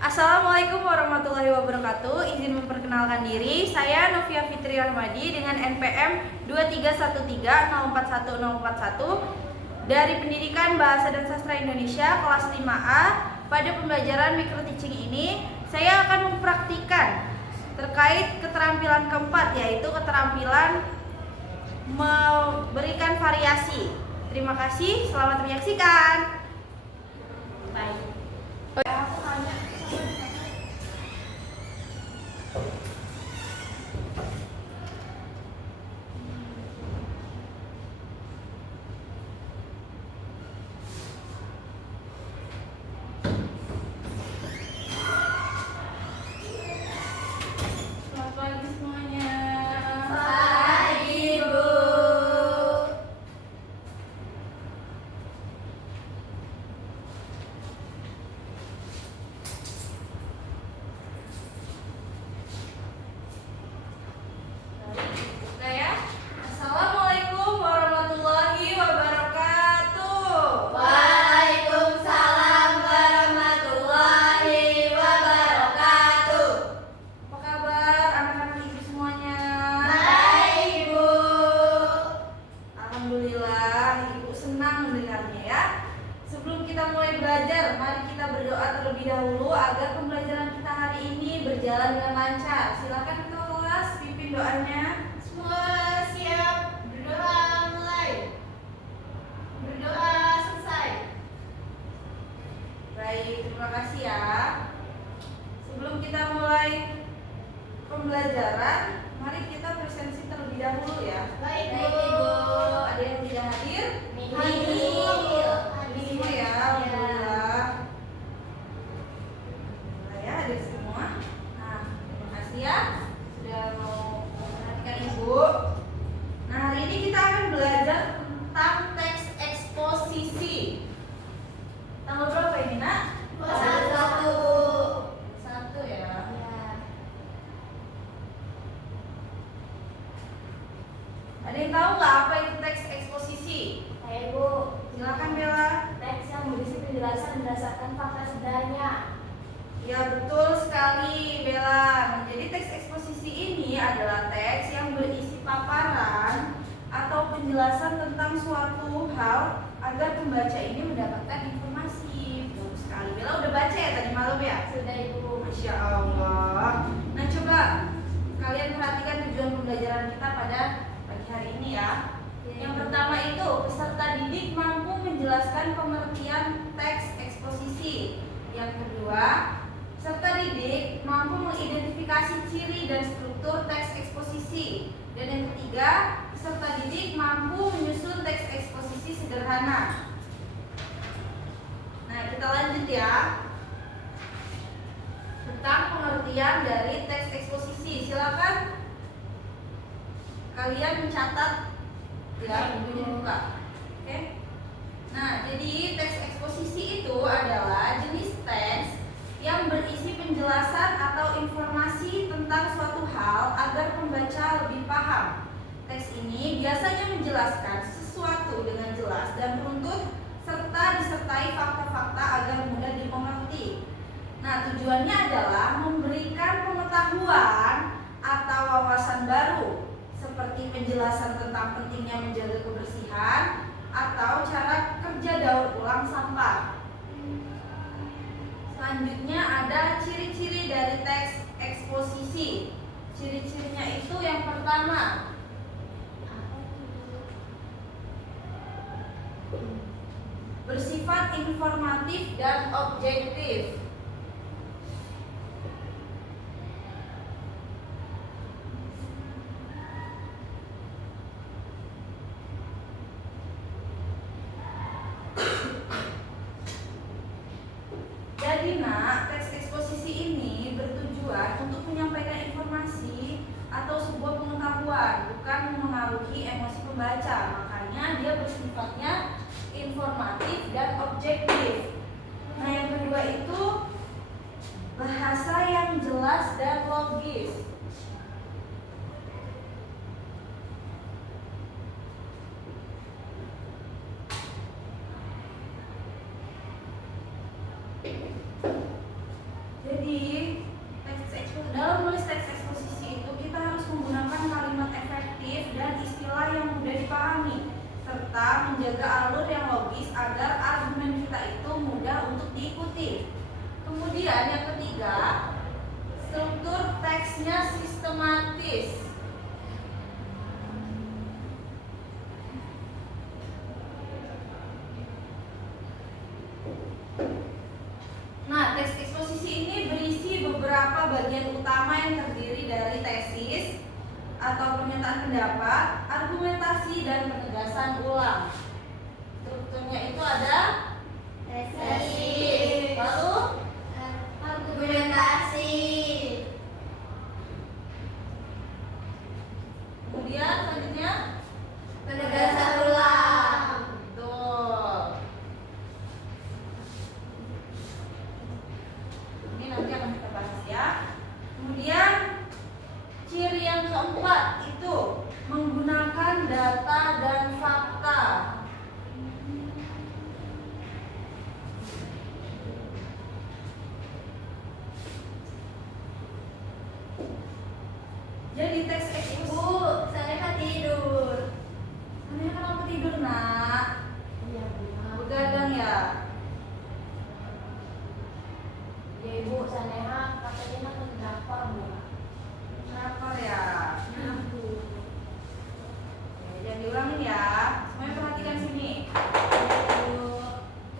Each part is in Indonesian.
Assalamualaikum warahmatullahi wabarakatuh. Izin memperkenalkan diri, saya Novia Fitri Rahmadi dengan NPM 2313041 dari Pendidikan Bahasa dan Sastra Indonesia kelas 5A. Pada pembelajaran micro teaching ini, saya akan mempraktikkan terkait keterampilan keempat, yaitu keterampilan memberikan variasi. Terima kasih, selamat menyaksikan. Baik. Selamat pagi semuanya. Pagi, Bu. Buka ya. Assalamualaikum warahmatullahi wabarakatuh. Waalaikumsalam warahmatullahi wabarakatuh. Apa kabar anak-anak ibu semuanya? Baik, Bu. Alhamdulillah, ibu senang mendengarnya ya. Sebelum kita mulai belajar, mari kita berdoa terlebih dahulu agar pembelajaran kita hari ini berjalan dengan lancar. Silakan ketua kelas pimpin doanya. Semua siap. Berdoa mulai. Berdoa selesai. Baik, terima kasih ya. Sebelum kita mulai pembelajaran, mari kita presensi terlebih dahulu ya. Baik, Baik, Bu. Ibu. Ada yang tidak hadir? Hadir. Hadir semua ya, alhamdulillah. Alhamdulillah ya, hadir semua. Nah, terima kasih ya sudah mau memperhatikan Ibu. Nah, hari ini kita akan belajar tentang teks eksposisi. Tanggal berapa ini, Nak? Satu. Satu ya. Ada yang tahu nggak apa itu teks eksposisi? Baik, Bu. Silakan Bella. Teks yang berisi penjelasan berdasarkan fakta sebenarnya. Ya betul sekali Bella. Nah, jadi teks eksposisi ini adalah teks yang berisi paparan atau penjelasan tentang suatu hal agar pembaca ini mendapatkan informasi. Betul sekali. Bella udah baca ya tadi malam ya? Sudah, Ibu. Masya Allah. Nah coba kalian perhatikan tujuan pembelajaran kita pada pagi hari ini ya. Yang pertama itu peserta didik mampu menjelaskan pengertian teks eksposisi. Yang kedua, peserta didik mampu mengidentifikasi ciri dan struktur teks eksposisi. Dan yang ketiga, peserta didik mampu menyusun teks eksposisi sederhana. Nah, kita lanjut ya. Tentang pengertian dari teks eksposisi. Silakan kalian mencatat ya, bukunya dibuka. Oke. Nah, jadi teks eksposisi itu adalah jenis teks yang berisi penjelasan atau informasi tentang suatu hal agar pembaca lebih paham. Teks ini biasanya menjelaskan sesuatu dengan jelas dan runtut serta disertai fakta-fakta agar mudah dimengerti. Nah, tujuannya adalah memberikan pengetahuan atau wawasan baru seperti penjelasan tentang pentingnya menjaga kebersihan atau cara kerja daur ulang sampah. Selanjutnya ada ciri-ciri dari teks eksposisi. Ciri-cirinya itu yang pertama, bersifat informatif dan objektif. Jadi nak, teks eksposisi ini bertujuan untuk menyampaikan informasi atau sebuah pengetahuan, bukan memengaruhi emosi pembaca. Makanya dia bersifatnya informatif dan objektif. Nah, yang kedua itu bahasa yang jelas dan logis. Jadi Jadi dalam menulis teks eksposisi itu kita harus menggunakan kalimat efektif dan istilah yang mudah dipahami serta menjaga alur yang logis agar argumen kita itu mudah untuk diikuti. Kemudian yang ketiga, struktur teksnya sistematis. Nah, teks eksposisi ini berisi beberapa bagian utama yang terdiri dari tesis atau pernyataan pendapat, argumentasi, dan penegasan ulang. Strukturnya itu ada tesis, lalu argumentasi, kemudian selanjutnya penegasan ulang. betul. Ini nanti akan kita bahas ya. Kemudian ciri yang keempat itu menggunakan data dan fakta. Jadi teks eksposisi. Bu, saya kan tidur. Ini kenapa tidur nak? Iya, Bu. Begadang ya. Ya, Ibu, Saneha katanya nonton drakor, Bu. Drakor ya. Iya, Bu. Oke, jangan diulangin ya. Semuanya perhatikan sini.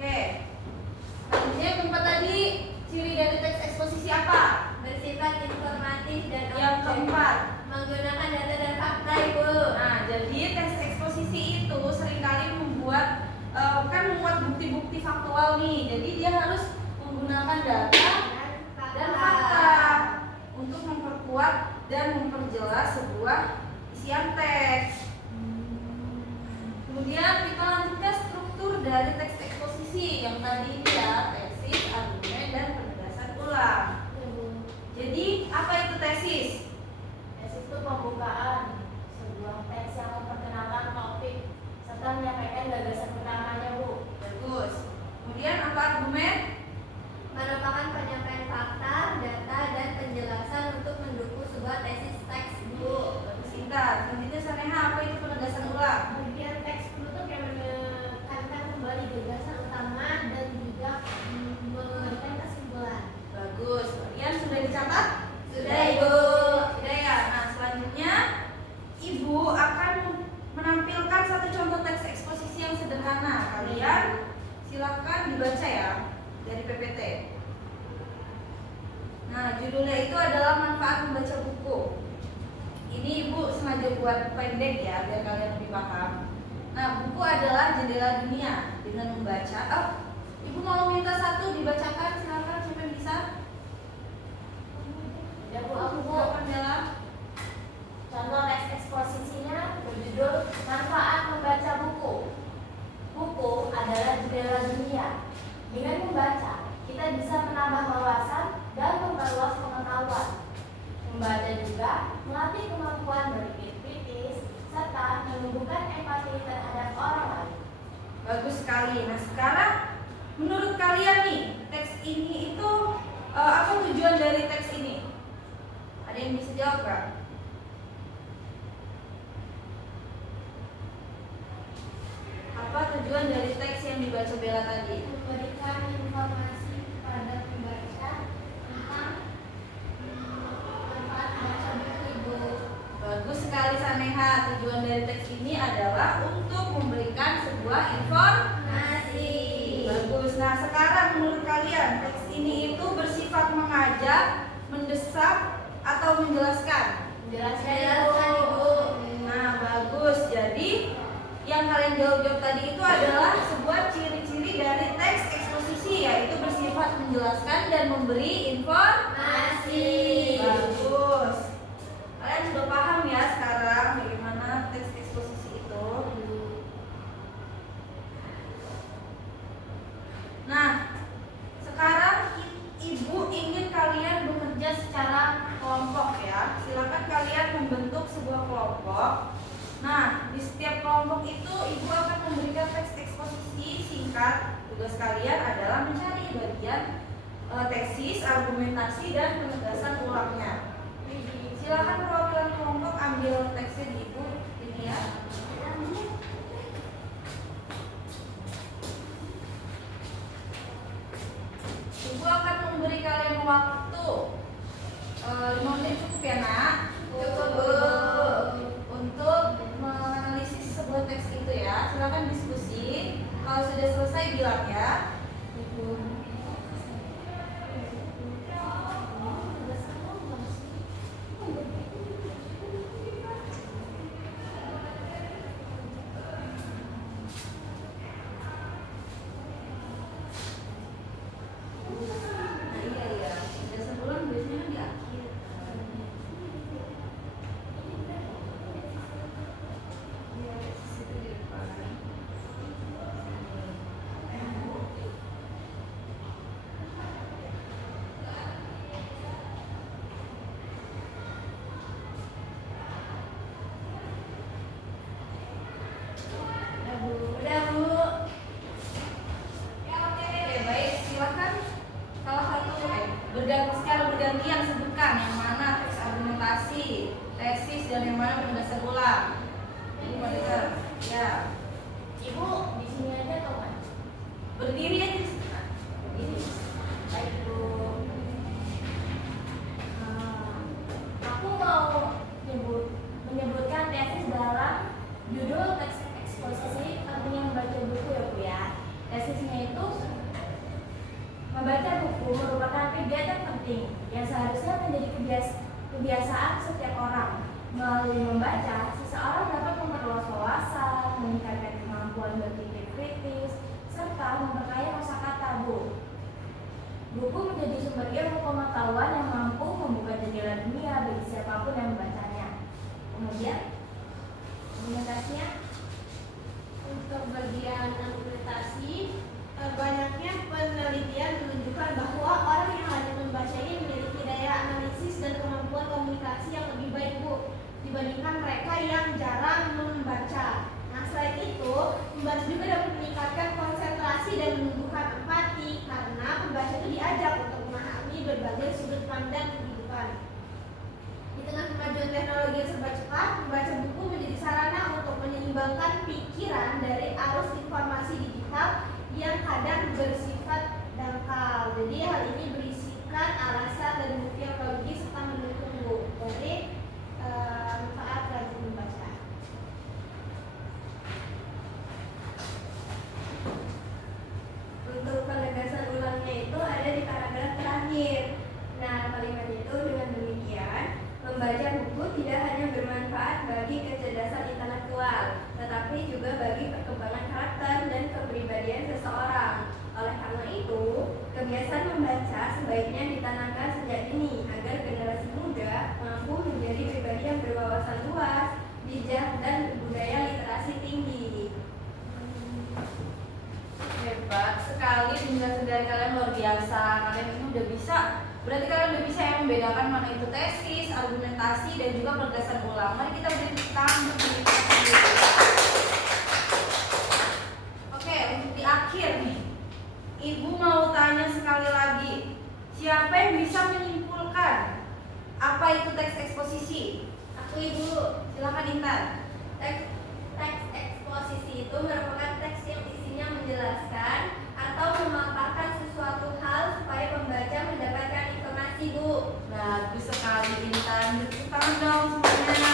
Oke. Selanjutnya yang keempat tadi, ciri dari teks eksposisi apa? Bersifat informatif dan Yang keempat. menggunakan data dan fakta, Ibu. Nah, jadi teks eksposisi itu seringkali membuat membuat bukti-bukti faktual nih. Jadi dia harus menggunakan data dan fakta untuk memperkuat dan memperjelas sebuah isian teks. Kemudian kita lanjut ke struktur dari teks eksposisi yang tadi ini ya, tesis, argumen, dan penegasan ulang. Jadi apa itu tesis? Tesis itu pembukaan sebuah teks yang memperkenalkan topik serta menyampaikan gagasan utamanya, Bu. Bagus. Kemudian apa argumen? Merupakan penyampaian fakta, data, dan penjelasan untuk mendukung sebuah tesis teks, Bu. Bagus, singkat. Selanjutnya Saneha, apa itu penegasan ulang? Kemudian teks penutup yang menekankan kembali gagasan utama dan juga memberikan kesimpulan. Bagus. Kalian sudah dicatat? Sudah, Ibu. Sudah ya. Nah, selanjutnya Ibu akan menampilkan satu contoh teks eksposisi yang sederhana. Kalian silakan dibaca ya dari PPT. Nah, judulnya itu adalah manfaat membaca buku. Ini Ibu sengaja buat pendek ya biar kalian lebih paham. Nah, buku adalah jendela dunia. Dengan membaca, Ibu mau minta satu dibacakan, silakan siapa yang bisa? Ya, Bu, aku Bu. Silakan Bella. Contoh teks eksposisinya berjudul Manfaat Membaca Buku. Buku adalah jendela dunia. Dengan membaca, kita bisa menambah wawasan dan memperluas pengetahuan. Membaca juga melatih kemampuan berpikir kritis serta menumbuhkan empati terhadap orang lain. Bagus sekali. Nah, sekarang menurut kalian nih, teks ini itu apa tujuan dari teks ini? Ada yang bisa jawab nggak? Apa tujuan dari teks yang dibaca Bella tadi? Memberikan informasi kepada pembaca tentang manfaat membaca buku, Ibu. Bagus sekali Saneha. Tujuan dari teks ini adalah untuk memberikan sebuah informasi. Bagus. Nah, sekarang menurut kalian teks ini itu bersifat mengajak, mendesak, atau menjelaskan? Menjelaskan, Ibu. Nah, bagus. Jadi yang kalian jawab tadi itu adalah sebuah ciri-ciri dari teks eksposisi, yaitu bersifat menjelaskan dan memberi informasi. Bagus. Kalian sudah paham ya sekarang bagaimana teks eksposisi itu? Nah, sekarang Ibu ingin kalian bekerja secara kelompok ya. Silakan kalian membentuk sebuah kelompok. Nah, di setiap kelompok itu Ibu akan memberikan teks eksposisi singkat. Tugas kalian adalah mencari bagian tesis, argumentasi, dan penegasan ulangnya. Silakan perwakilan kelompok ambil teksnya di Ibu ini ya. Ibu akan memberi kalian waktu 5 menit cukup ya nak? Untuk menganalisis sebuah teks itu ya. Silakan diskusi. Kalau sudah selesai bilang ya. Bergantian sebutkan yang mana teks argumentasi, tesis, dan yang mana penegasan ulang. Ini mau dengar? Ya. Ibu di sini aja atau kan? Berdiri aja. Berdiri. Baik Bu. Aku mau menyebutkan tesis dalam judul teks eksposisi artinya membaca buku ya Bu ya. Tesisnya itu membaca buku merupakan kegiatan penting yang seharusnya menjadi kebiasaan setiap orang. Melalui membaca, seseorang dapat memperluas wawasan, meningkatkan kemampuan berpikir kritis, serta memperkaya kosakata Bu. Buku menjadi sumber ilmu pengetahuan yang mampu membuka jendela dunia bagi siapapun yang membacanya. Kemudian, argumentasinya untuk bagian argumentasi, banyaknya penelitian menunjukkan bahwa orang yang rajin membaca ini memiliki daya analisis dan kemampuan komunikasi yang lebih baik Bu dibandingkan mereka yang jarang membaca. Nah, selain itu, membaca juga dapat meningkatkan konsentrasi dan menumbuhkan empati karena pembaca itu diajak untuk memahami berbagai sudut pandang kehidupan. Di tengah kemajuan teknologi yang serba cepat, membaca buku menjadi sarana untuk menyeimbangkan pikiran dari arus informasi digital yang kadang bersifat dangkal. Jadi hal ini berisikan alasan dan bukti yang logis serta mendukung dari manfaat rajin membaca. Untuk penegasan ulangnya itu ada di paragraf terakhir. Nah, kalimatnya itu dengan demikian, membaca buku tidak hanya bermanfaat bagi kecerdasan intelektual, tetapi juga bagi perkembangan karakter dan kepribadian seseorang. Oleh karena itu, kebiasaan membaca sebaiknya ditanamkan sejak dini agar generasi muda mampu menjadi pribadi yang berwawasan luas, bijak, dan budaya literasi tinggi. Hebat sekali penjelasan dari kalian, luar biasa. Kalian ini udah bisa. Berarti kalian udah bisa yang membedakan mana itu tesis, argumentasi, dan juga penegasan ulang. Mari kita beri tepuk tangan untuk diri kita sendiri. Oke, untuk di akhir nih, Ibu mau tanya sekali lagi, siapa yang bisa menyimpulkan apa itu teks eksposisi? Aku Ibu. Silakan Intan. Teks eksposisi itu merupakan teks yang isinya menjelaskan atau memaparkan sesuatu hal supaya pembaca mendapatkan informasi Bu. Bagus sekali Intan. Tepuk tangan dong semuanya.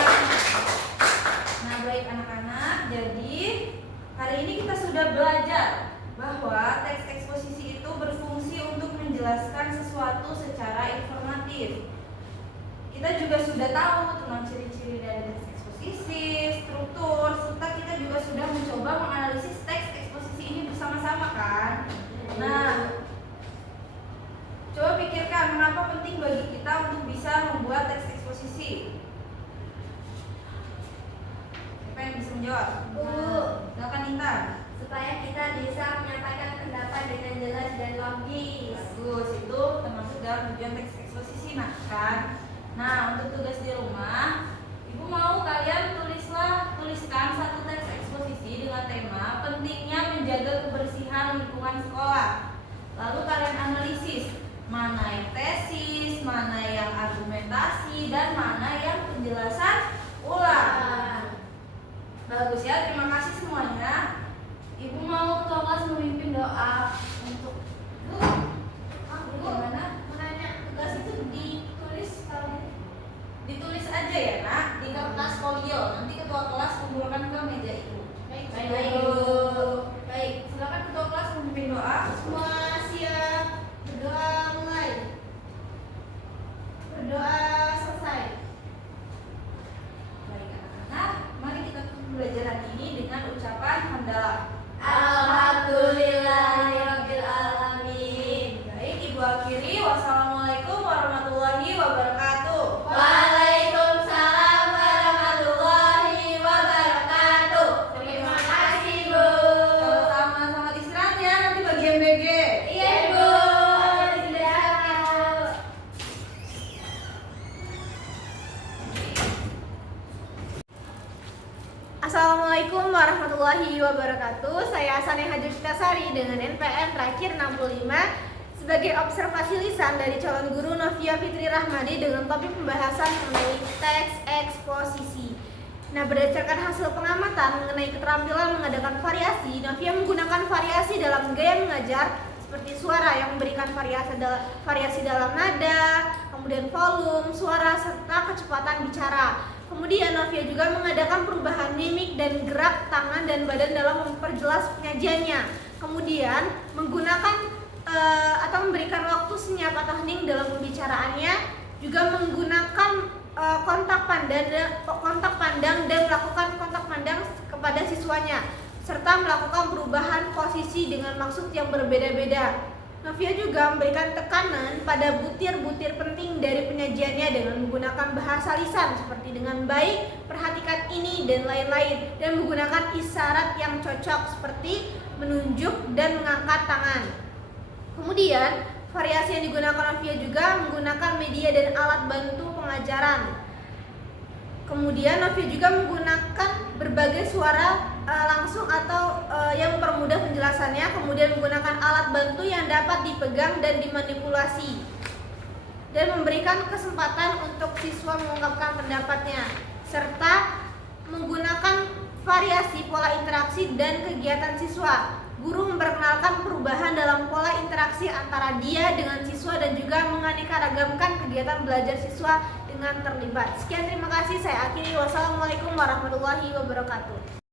Nah, baik anak-anak, jadi hari ini kita sudah belajar bahwa teks eksposisi itu berfungsi untuk menjelaskan sesuatu secara informatif. Kita juga sudah tahu tentang ciri-ciri dari teks eksposisi, struktur, serta kita juga sudah mencoba menganalisis teks eksposisi ini bersama-sama kan. Nah, coba pikirkan mengapa penting bagi kita untuk bisa membuat teks eksposisi. Siapa yang bisa menjawab? Bu. Silakan Intan. Supaya kita bisa menyampaikan pendapat dengan jelas dan logis. Bagus, itu termasuk dalam tujuan teks eksposisi kan. Nah, untuk tugas di rumah, Ibu mau kalian tuliskan satu teks eksposisi dengan tema pentingnya menjaga kebersihan lingkungan sekolah. Lalu kalian analisis mana yang tesis, mana yang argumentasi, dan mana yang penjelasan ulang. Bagus ya, terima kasih semuanya. Ibu mau ketua kelas memimpin doa untuk Gimana? Menanya tugas itu ditulis kalau Ditulis aja ya nak di kertas folio. Nanti ketua kelas kumpulkan ke meja itu. baik. Baik, silakan ketua kelas memimpin doa. Semua siap, berdoa mulai. Berdoa selesai. Baik anak-anak, mari kita tutup pembelajaran ini dengan ucapan hamdalah. Alhamdulillahirabbil alamin. Baik, Ibu akhiri. Wassalamualaikum warahmatullahi wabarakatuh. Waalaikumsalam warahmatullahi wabarakatuh. Terima kasih, Bu. Sama-sama, selamat istirahat ya. Nanti bagi MBG. Iya, Bu. Istirahat. Assalamualaikum warahmatullahi wabarakatuh. Saya Asane Hajustasari dengan NPM terakhir 65 sebagai observasi lisan dari calon guru Novia Fitri Rahmadi dengan topik pembahasan mengenai teks eksposisi. Nah, berdasarkan hasil pengamatan mengenai keterampilan mengadakan variasi, Novia menggunakan variasi dalam gaya mengajar seperti suara yang memberikan variasi dalam nada, kemudian volume, suara, serta kecepatan bicara. Kemudian Novia juga mengadakan perubahan mimik dan gerak tangan dan badan dalam memperjelas penyajiannya. Kemudian menggunakan atau memberikan waktu senyap atau hening dalam pembicaraannya, juga menggunakan kontak pandang dan melakukan kontak pandang kepada siswanya, serta melakukan perubahan posisi dengan maksud yang berbeda-beda. Novia juga memberikan tekanan pada butir-butir penting dari penyajiannya dengan menggunakan bahasa lisan seperti dengan baik, perhatikan ini, dan lain-lain, dan menggunakan isyarat yang cocok seperti menunjuk dan mengangkat tangan. Kemudian, variasi yang digunakan Novia juga menggunakan media dan alat bantu pengajaran. Kemudian Novia juga menggunakan berbagai suara langsung atau yang mempermudah penjelasannya, kemudian menggunakan alat bantu yang dapat dipegang dan dimanipulasi, dan memberikan kesempatan untuk siswa mengungkapkan pendapatnya, serta menggunakan variasi pola interaksi dan kegiatan siswa. Guru memperkenalkan perubahan dalam pola interaksi antara dia dengan siswa dan juga menganeka-ragamkan kegiatan belajar siswa dengan terlibat. Sekian, terima kasih. Saya akhiri. Wassalamualaikum warahmatullahi wabarakatuh.